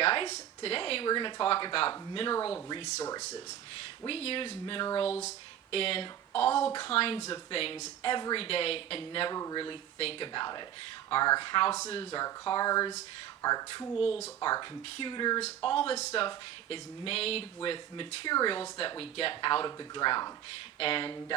guys. Today we're going to talk about mineral resources. We use minerals in all kinds of things every day and never really think about it. Our houses, our cars, our tools, our computers, all this stuff is made with materials that we get out of the ground. And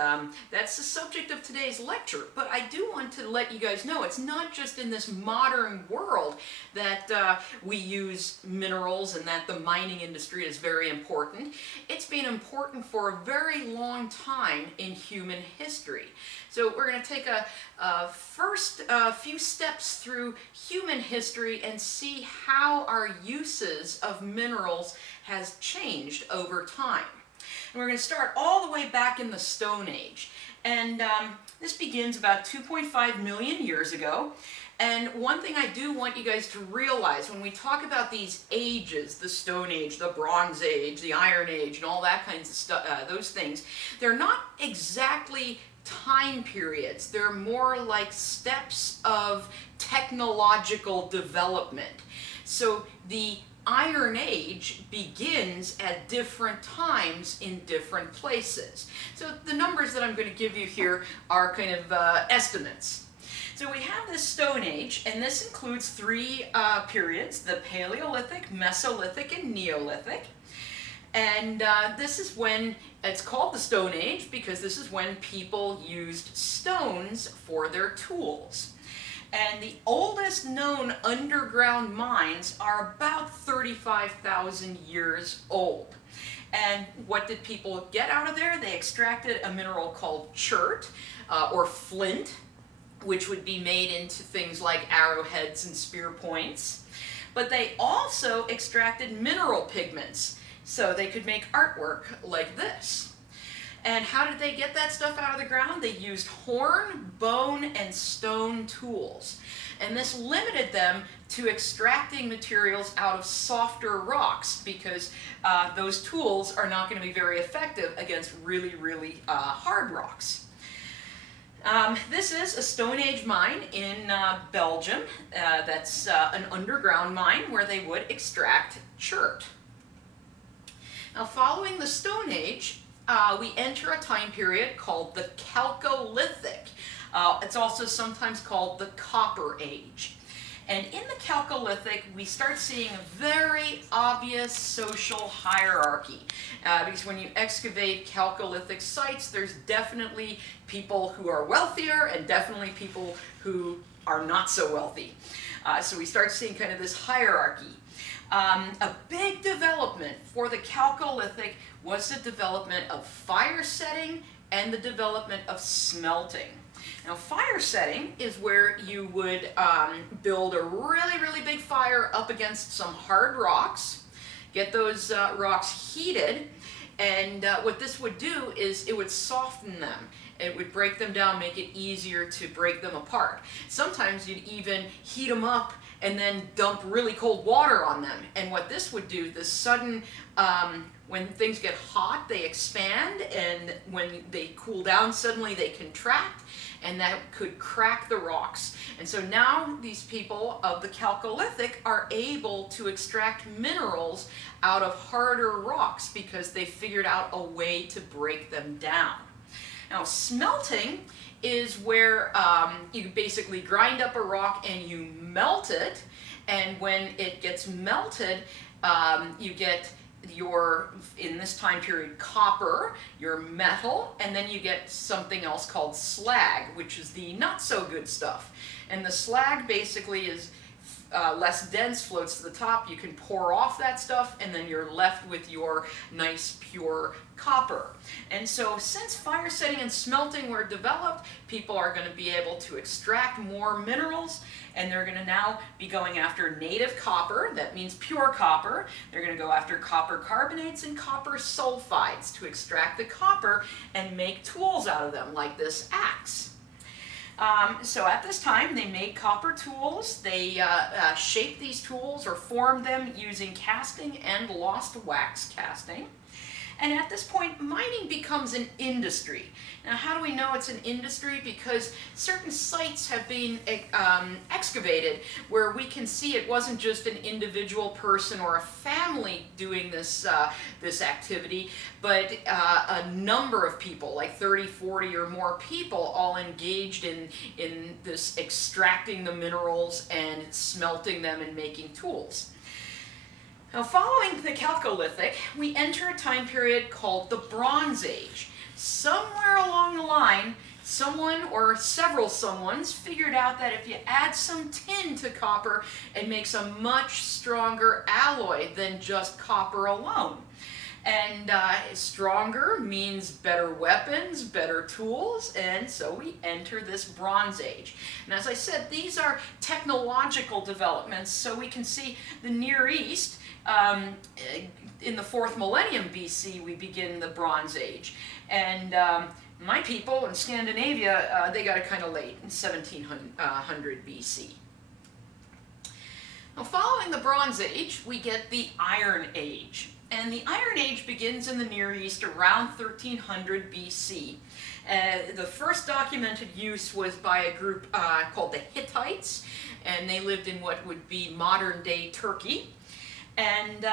that's the subject of today's lecture. But I do want to let you guys know it's not just in this modern world that we use minerals and that the mining industry is very important. It's been important for a very long time in human history. So we're going to take a first few steps through human history and see how our uses of minerals has changed over time. And we're going to start all the way back in the Stone Age. And this begins about 2.5 million years ago. And one thing I do want you guys to realize when we talk about these ages, the Stone Age, the Bronze Age, the Iron Age, and all that kinds of stuff, those things, they're not exactly time periods. They're more like steps of technological development. So the Iron Age begins at different times in different places. So the numbers that I'm going to give you here are kind of estimates. So we have this Stone Age, and this includes three periods: the Paleolithic, Mesolithic, and Neolithic. And this is when it's called the Stone Age because this is when people used stones for their tools. And the oldest known underground mines are about 35,000 years old. And what did people get out of there? They extracted a mineral called chert, or flint, which would be made into things like arrowheads and spear points. But they also extracted mineral pigments, so they could make artwork like this. And how did they get that stuff out of the ground? They used horn, bone, and stone tools. And this limited them to extracting materials out of softer rocks because those tools are not going to be very effective against really, really hard rocks. This is a Stone Age mine in Belgium. That's an underground mine where they would extract chert. Now, following the Stone Age, we enter a time period called the Chalcolithic. It's also sometimes called the Copper Age. And in the Chalcolithic, we start seeing a very obvious social hierarchy. Because when you excavate Chalcolithic sites, there's definitely people who are wealthier and definitely people who are not so wealthy. So we start seeing kind of this hierarchy. A big development for the Chalcolithic was the development of fire setting and the development of smelting. Now, fire setting is where you would build a really, really big fire up against some hard rocks, get those rocks heated, and what this would do is it would soften them. It would break them down, make it easier to break them apart. Sometimes you'd even heat them up and then dump really cold water on them. And what this would do, the sudden, when things get hot, they expand, and when they cool down, suddenly they contract, and that could crack the rocks. And so now these people of the Chalcolithic are able to extract minerals out of harder rocks because they figured out a way to break them down. Now, smelting is where you basically grind up a rock and you melt it, and when it gets melted, you get your, in this time period, copper, your metal, and then you get something else called slag, which is the not so good stuff. And the slag basically is less dense, floats to the top. You can pour off that stuff, and then you're left with your nice, pure copper. And so since fire setting and smelting were developed, people are going to be able to extract more minerals, and they're going to now be going after native copper. That means pure copper. They're going to go after copper carbonates and copper sulfides to extract the copper and make tools out of them, like this axe. So at this time, they made copper tools. They shaped these tools or formed them using casting and lost wax casting. And at this point, mining becomes an industry. Now, how do we know it's an industry? Because certain sites have been excavated where we can see it wasn't just an individual person or a family doing this, this activity, but a number of people, like 30, 40 or more people, all engaged in this extracting the minerals and smelting them and making tools. Now, following the Chalcolithic, we enter a time period called the Bronze Age. Somewhere along the line, someone or several someones figured out that if you add some tin to copper, it makes a much stronger alloy than just copper alone. And stronger means better weapons, better tools, and so we enter this Bronze Age. And as I said, these are technological developments, so we can see the Near East. In the 4th millennium BC, we begin the Bronze Age. And my people in Scandinavia, they got it kind of late, in 1700 BC. Now, following the Bronze Age, we get the Iron Age. And the Iron Age begins in the Near East around 1300 BC. The first documented use was by a group called the Hittites, and they lived in what would be modern-day Turkey. And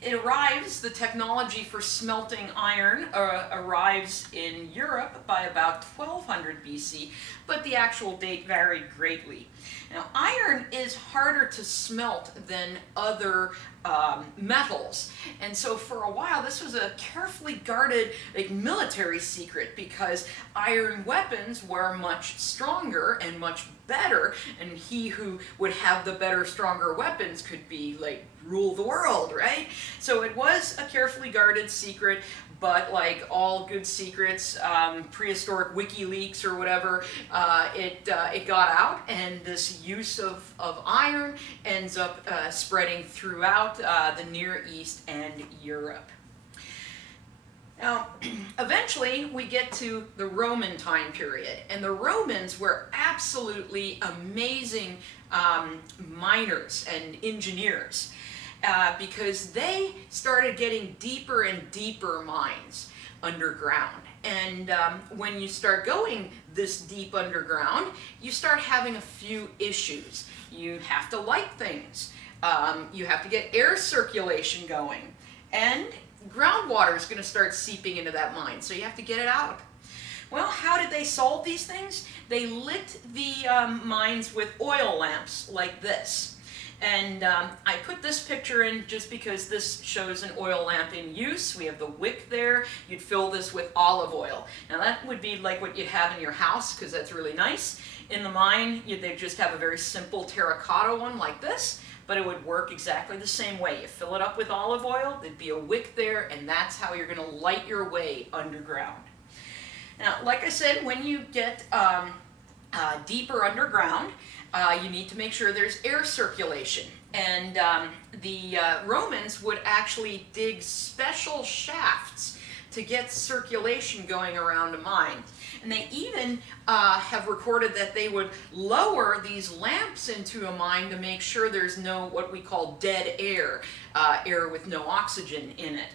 it arrives, the technology for smelting iron arrives in Europe by about 1200 BC, but the actual date varied greatly. Now, iron is harder to smelt than other metals, and so for a while this was a carefully guarded military secret, because iron weapons were much stronger and much better, and he who would have the better, stronger weapons could be rule the world, right? So it was a carefully guarded secret, but like all good secrets, prehistoric WikiLeaks or whatever, it got out, and this use of iron ends up spreading throughout the Near East and Europe. Now, eventually we get to the Roman time period, and the Romans were absolutely amazing miners and engineers. Because they started getting deeper and deeper mines underground. And when you start going this deep underground, you start having a few issues. You have to light things. You have to get air circulation going. And groundwater is going to start seeping into that mine, so you have to get it out. Well, how did they solve these things? They lit the mines with oil lamps like this. And I put this picture in just because this shows an oil lamp in use. We have the wick there. You'd fill this with olive oil. Now that would be like what you'd have in your house, because that's really nice. In the mine, they'd just have a very simple terracotta one like this, but it would work exactly the same way. You fill it up with olive oil, there'd be a wick there, and that's how you're going to light your way underground. Now, like I said, when you get deeper underground, you need to make sure there's air circulation. And the Romans would actually dig special shafts to get circulation going around a mine. And they even have recorded that they would lower these lamps into a mine to make sure there's no what we call dead air, air with no oxygen in it.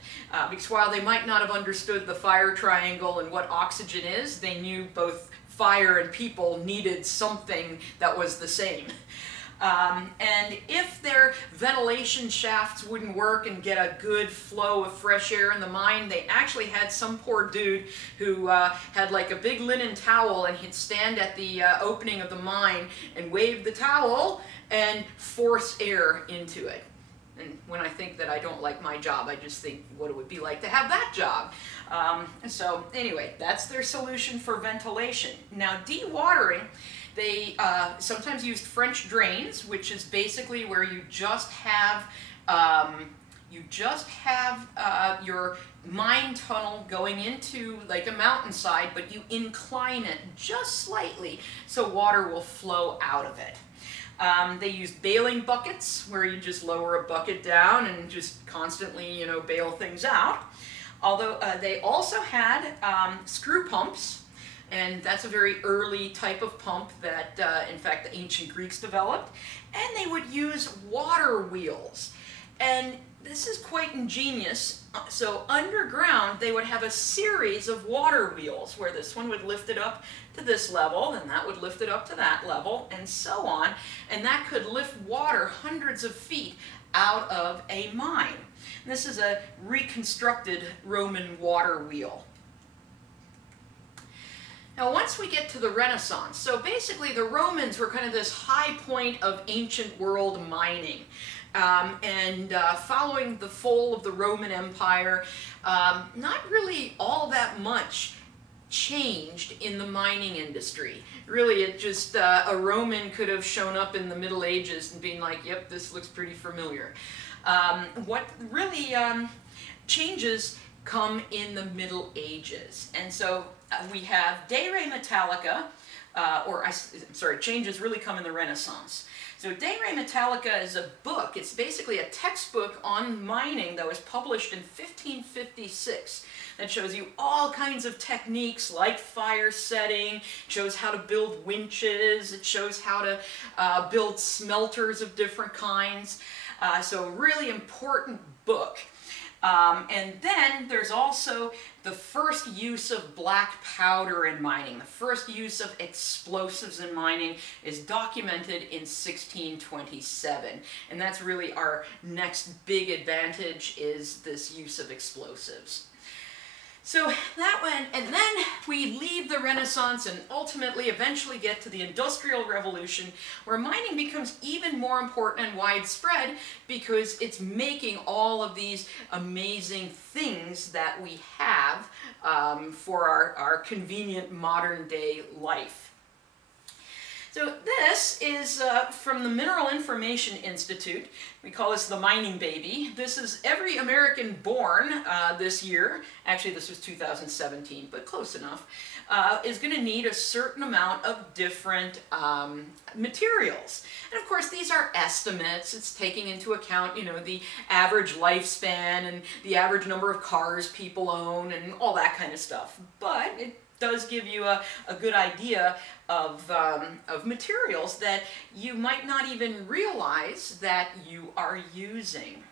Because while they might not have understood the fire triangle and what oxygen is, they knew both fire and people needed something that was the same. And if their ventilation shafts wouldn't work and get a good flow of fresh air in the mine, they actually had some poor dude who had like a big linen towel, and he'd stand at the opening of the mine and wave the towel and force air into it. And when I think that I don't like my job, I just think what it would be like to have that job. So anyway, that's their solution for ventilation. Now, dewatering, they sometimes used French drains, which is basically where you just have your mine tunnel going into like a mountainside, but you incline it just slightly so water will flow out of it. They used bailing buckets, where you just lower a bucket down and just constantly, bail things out. Although they also had screw pumps, and that's a very early type of pump that, in fact, the ancient Greeks developed. And they would use water wheels. And this is quite ingenious. So underground, they would have a series of water wheels where this one would lift it up to this level, and that would lift it up to that level, and so on. And that could lift water hundreds of feet out of a mine. And this is a reconstructed Roman water wheel. Now, once we get to the Renaissance, so basically the Romans were kind of this high point of ancient world mining. Following the fall of the Roman Empire, not really all that much changed in the mining industry. Really, it just, a Roman could have shown up in the Middle Ages and been like, yep, this looks pretty familiar. What really changes come in the Middle Ages. And so we have De Re Metallica, changes really come in the Renaissance. So De Re Metallica is a book. It's basically a textbook on mining that was published in 1556 that shows you all kinds of techniques like fire setting, shows how to build winches, it shows how to build smelters of different kinds. So a really important book. And then there's also the first use of black powder in mining. The first use of explosives in mining is documented in 1627. And that's really our next big advantage, is this use of explosives. So that went, and then we leave the Renaissance and ultimately eventually get to the Industrial Revolution, where mining becomes even more important and widespread because it's making all of these amazing things that we have for our convenient modern day life. So this is from the Mineral Information Institute. We call this the mining baby. This is every American born this year, actually this was 2017, but close enough, is going to need a certain amount of different materials. And of course these are estimates. It's taking into account, you know, the average lifespan and the average number of cars people own and all that kind of stuff. But it does give you a good idea of materials that you might not even realize that you are using.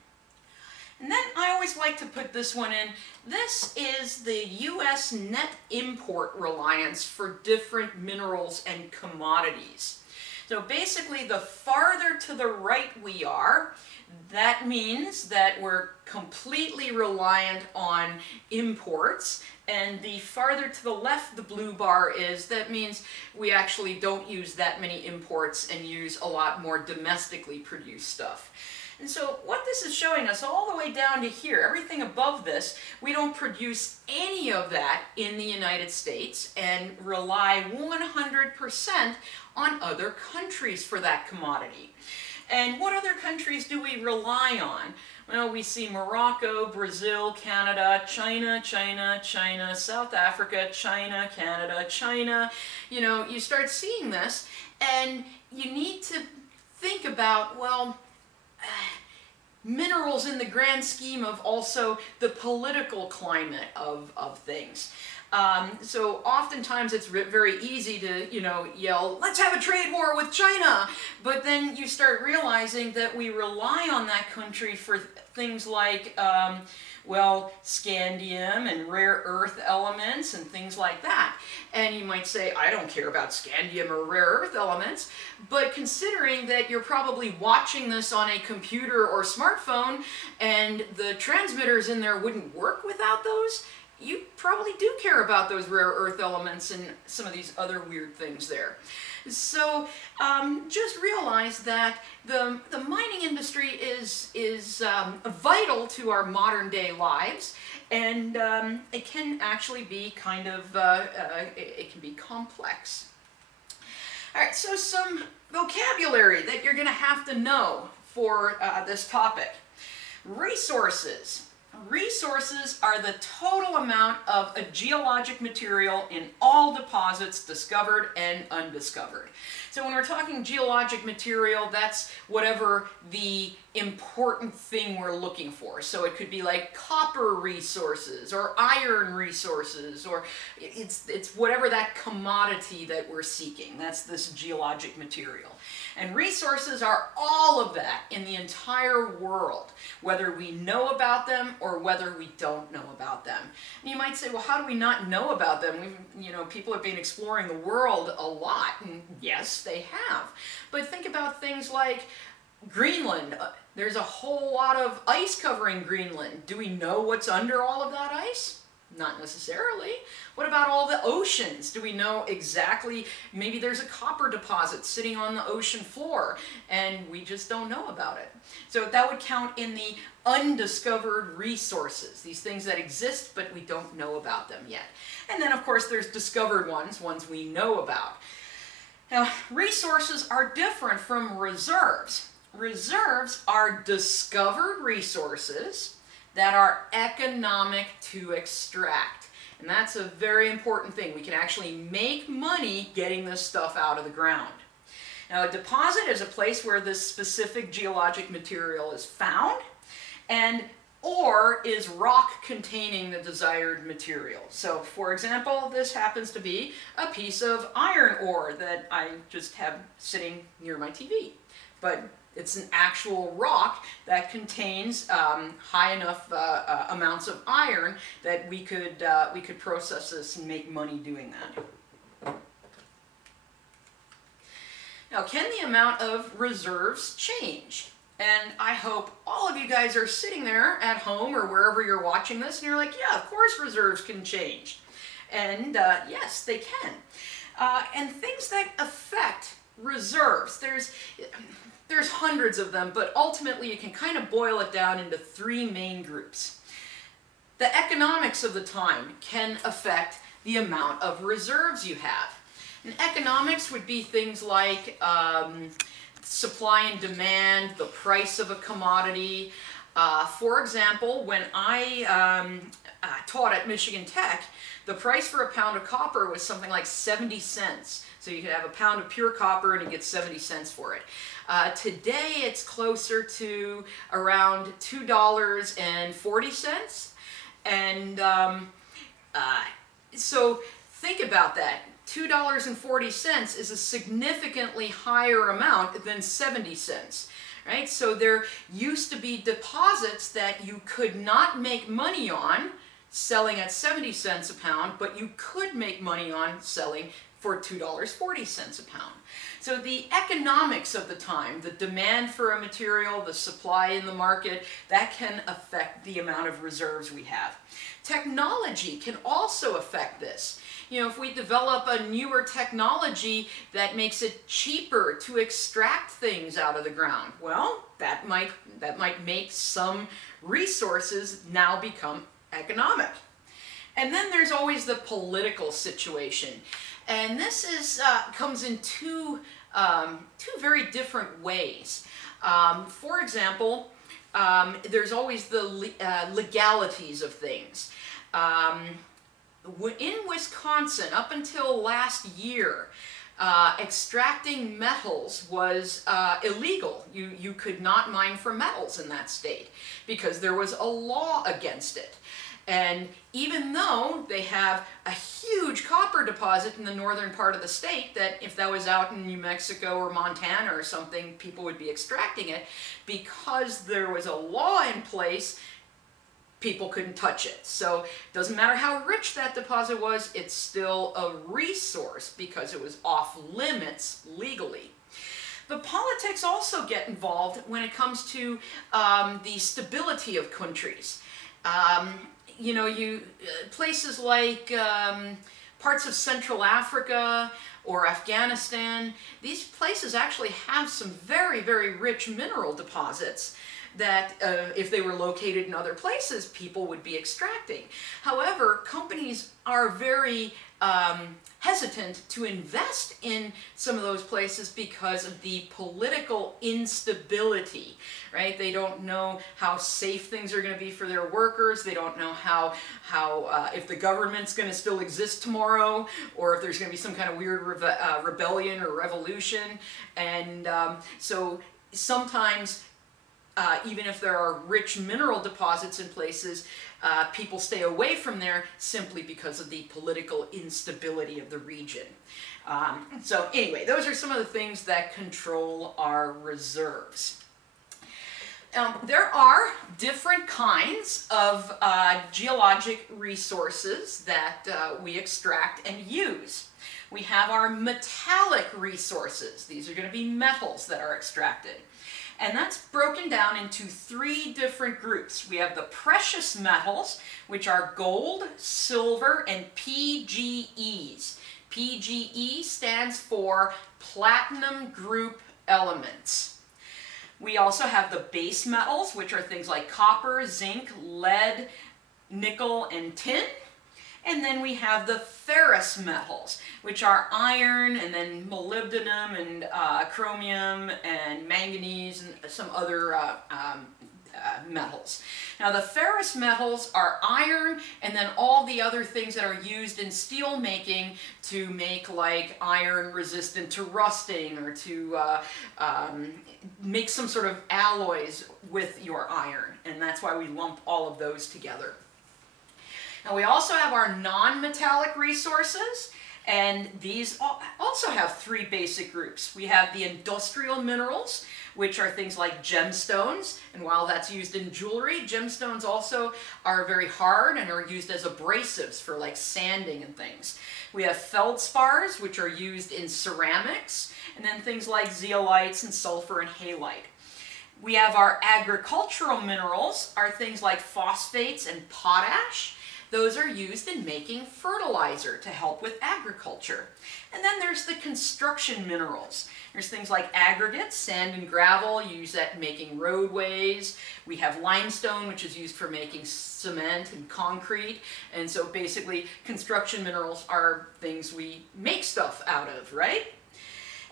And then I always like to put this one in. This is the U.S. net import reliance for different minerals and commodities. So basically, the farther to the right we are, that means that we're completely reliant on imports, and the farther to the left the blue bar is, that means we actually don't use that many imports and use a lot more domestically produced stuff. And so what this is showing us all the way down to here, everything above this, we don't produce any of that in the United States and rely 100% on other countries for that commodity. And what other countries do we rely on? Well, we see Morocco, Brazil, Canada, China, South Africa, China, Canada, China. You know, you start seeing this and you need to think about, well, minerals in the grand scheme of also the political climate of things. So oftentimes it's very easy to, you know, yell, let's have a trade war with China. But then you start realizing that we rely on that country for things like, well, scandium and rare earth elements and things like that. And you might say, I don't care about scandium or rare earth elements, but considering that you're probably watching this on a computer or smartphone and the transmitters in there wouldn't work without those, you probably do care about those rare earth elements and some of these other weird things there. So just realize that the mining industry is vital to our modern day lives, and it can actually be kind of, it can be complex. All right, so some vocabulary that you're going to have to know for this topic. Resources. Resources are the total amount of a geologic material in all deposits discovered and undiscovered. So when we're talking geologic material, that's whatever the important thing we're looking for. So it could be like copper resources or iron resources, or it's whatever that commodity that we're seeking. That's this geologic material. And resources are all of that in the entire world, whether we know about them or whether we don't know about them. And you might say, well, how do we not know about them? People have been exploring the world a lot, and yes, they have. But think about things like Greenland. There's a whole lot of ice covering Greenland. Do we know what's under all of that ice? Not necessarily. What about all the oceans? Do we know exactly, maybe there's a copper deposit sitting on the ocean floor and we just don't know about it. So that would count in the undiscovered resources, these things that exist but we don't know about them yet. And then of course there's discovered ones we know about. Now, resources are different from reserves. Reserves are discovered resources that are economic to extract. And that's a very important thing. We can actually make money getting this stuff out of the ground. Now, a deposit is a place where this specific geologic material is found, and ore is rock containing the desired material. So, for example, this happens to be a piece of iron ore that I just have sitting near my TV. But it's an actual rock that contains high enough amounts of iron that we could process this and make money doing that. Now, can the amount of reserves change? And I hope all of you guys are sitting there at home or wherever you're watching this and you're like, yeah, of course reserves can change. And yes, they can. And things that affect reserves, there's hundreds of them, but ultimately you can kind of boil it down into three main groups. The economics of the time can affect the amount of reserves you have. And economics would be things like supply and demand, the price of a commodity. For example, when I taught at Michigan Tech, the price for a pound of copper was something like 70 cents. So you could have a pound of pure copper and you get 70 cents for it. Today it's closer to around $2.40. And so think about that. $2.40 is a significantly higher amount than 70 cents. Right? So there used to be deposits that you could not make money on selling at 70 cents a pound, but you could make money on selling for $2.40 a pound. So the economics of the time, the demand for a material, the supply in the market, that can affect the amount of reserves we have. Technology can also affect this. If we develop a newer technology that makes it cheaper to extract things out of the ground, well, that might make some resources now become economic. And then there's always the political situation. And this comes in two very different ways. For example, there's always the legalities of things. In Wisconsin, up until last year, extracting metals was illegal. You could not mine for metals in that state because there was a law against it. And even though they have a huge copper deposit in the northern part of the state, that if that was out in New Mexico or Montana or something, people would be extracting it, because there was a law in place, people couldn't touch it. So it doesn't matter how rich that deposit was, it's still a resource because it was off limits legally. But politics also get involved when it comes to the stability of countries. Places like parts of Central Africa or Afghanistan, these places actually have some very, very rich mineral deposits that if they were located in other places, people would be extracting. However, companies are very hesitant to invest in some of those places because of the political instability, right? They don't know how safe things are going to be for their workers. They don't know how if the government's going to still exist tomorrow, or if there's going to be some kind of weird rebellion or revolution. And so sometimes even if there are rich mineral deposits in places, people stay away from there simply because of the political instability of the region. So anyway, those are some of the things that control our reserves. There are different kinds of geologic resources that we extract and use. We have our metallic resources. These are going to be metals that are extracted. And that's broken down into 3 different groups. We have the precious metals, which are gold, silver, and PGEs. PGE stands for platinum group elements. We also have the base metals, which are things like copper, zinc, lead, nickel, and tin. And then we have the ferrous metals, which are iron, and then molybdenum, and chromium, and manganese, and some other metals. Now the ferrous metals are iron, and then all the other things that are used in steel making to make like iron resistant to rusting, or to make some sort of alloys with your iron, and that's why we lump all of those together. Now we also have our non-metallic resources, and these also have 3 basic groups. We have the industrial minerals, which are things like gemstones, and while that's used in jewelry, gemstones also are very hard and are used as abrasives for like sanding and things. We have feldspars, which are used in ceramics, and then things like zeolites and sulfur and halite. We have our agricultural minerals, are things like phosphates and potash. Those are used in making fertilizer to help with agriculture. And then there's the construction minerals. There's things like aggregates, sand and gravel, used at making roadways. We have limestone, which is used for making cement and concrete. And so basically, construction minerals are things we make stuff out of, right?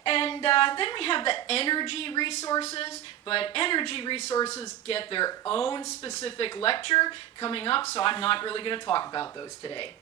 And then we have the energy resources, but energy resources get their own specific lecture coming up, so I'm not really going to talk about those today.